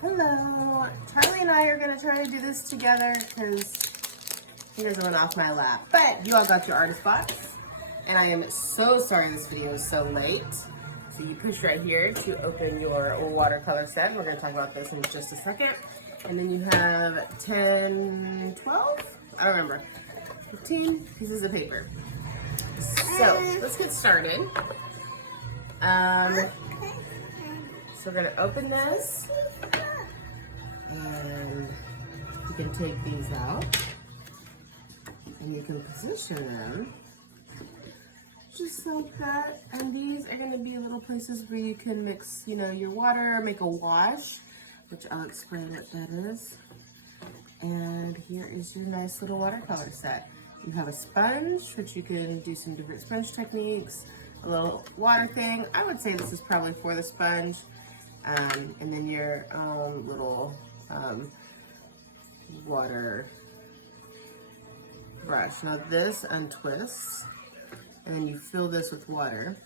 Hello, Charlie and I are gonna try to do this together because he doesn't want off my lap. But you all got your artist box, and I am so sorry this video is so late. So you push right here to open your watercolor set. We're gonna talk about this in just a second. And then you have 10, 12? I don't remember. 15 pieces of paper. So let's get started. So we're gonna open this, and you can take these out, and you can position them just like that. And these are gonna be little places where you can mix, your water, make a wash, which I'll explain what that is. And here is your nice little watercolor set. You have a sponge, which you can do some different sponge techniques, a little water thing. I would say this is probably for the sponge. And then your little water brush. Now this untwists, and then you fill this with water.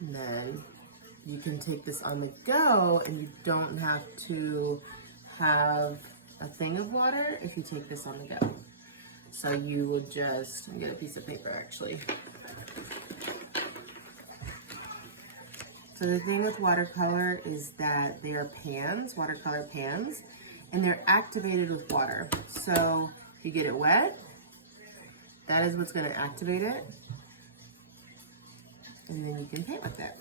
And then you can take this on the go, and you don't have to have a thing of water if you take this on the go. So you would just get a piece of paper actually. So the thing with watercolor is that they are pans, watercolor pans, and they're activated with water. So if you get it wet, that is what's going to activate it, and then you can paint with it.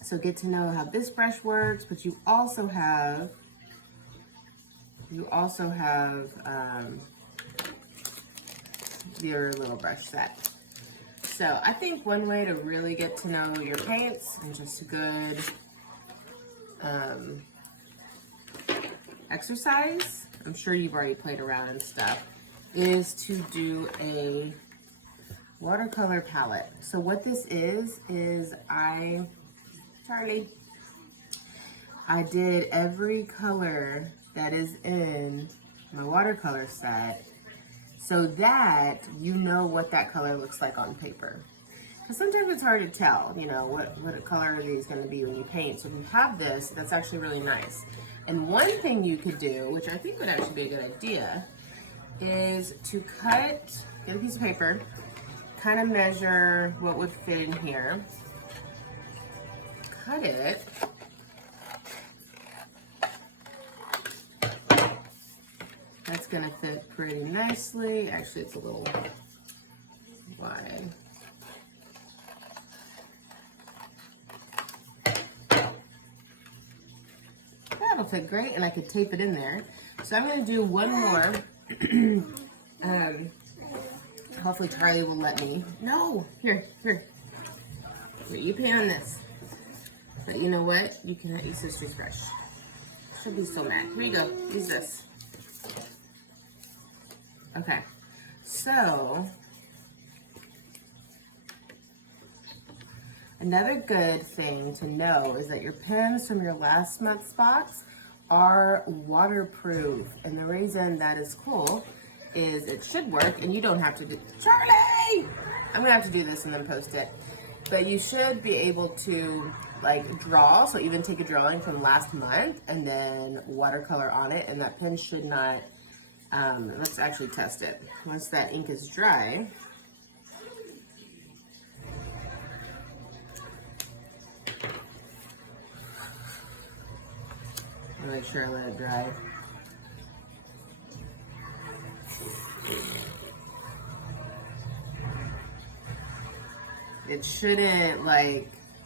So get to know how this brush works, but you also have your little brush set. So I think one way to really get to know your paints, and just a good exercise, I'm sure you've already played around and stuff, is to do a watercolor palette. So what this is I did every color that is in my watercolor set, so that you know what that color looks like on paper. Because sometimes it's hard to tell, what color are these going to be when you paint. So if you have this, that's actually really nice. And one thing you could do, which I think would actually be a good idea, is to get a piece of paper, kind of measure what would fit in here, cut it, that's gonna fit pretty nicely. Actually, it's a little wide. That'll fit great, and I could tape it in there. So I'm gonna do one more. Hopefully Charlie will let me. No, here. You paint on this. But you know what? You cannot use sister's brush. She'll be so mad. Here you go. Use this. Okay, so another good thing to know is that your pens from your last month's box are waterproof. And the reason that is cool is it should work, and you don't have to do, Charlie! I'm gonna have to do this and then post it. But you should be able to draw, so even take a drawing from last month and then watercolor on it, and that pen should not, let's actually test it. Once that ink is dry, I'll make sure I let it dry. It shouldn't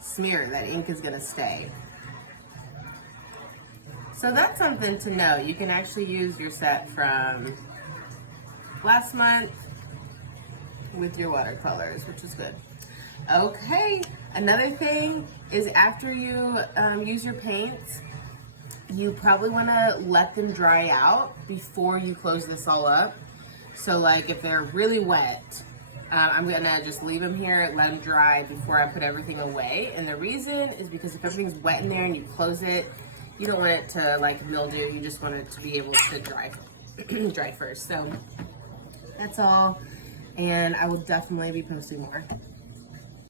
smear. That ink is gonna stay. So that's something to know. You can actually use your set from last month with your watercolors, which is good. Okay, another thing is after you use your paints, you probably want to let them dry out before you close this all up. So if they're really wet, I'm gonna just leave them here, let them dry before I put everything away. And the reason is because if everything's wet in there and you close it, you don't want it to mildew. You just want it to be able to dry dry first. So that's all, and I will definitely be posting more.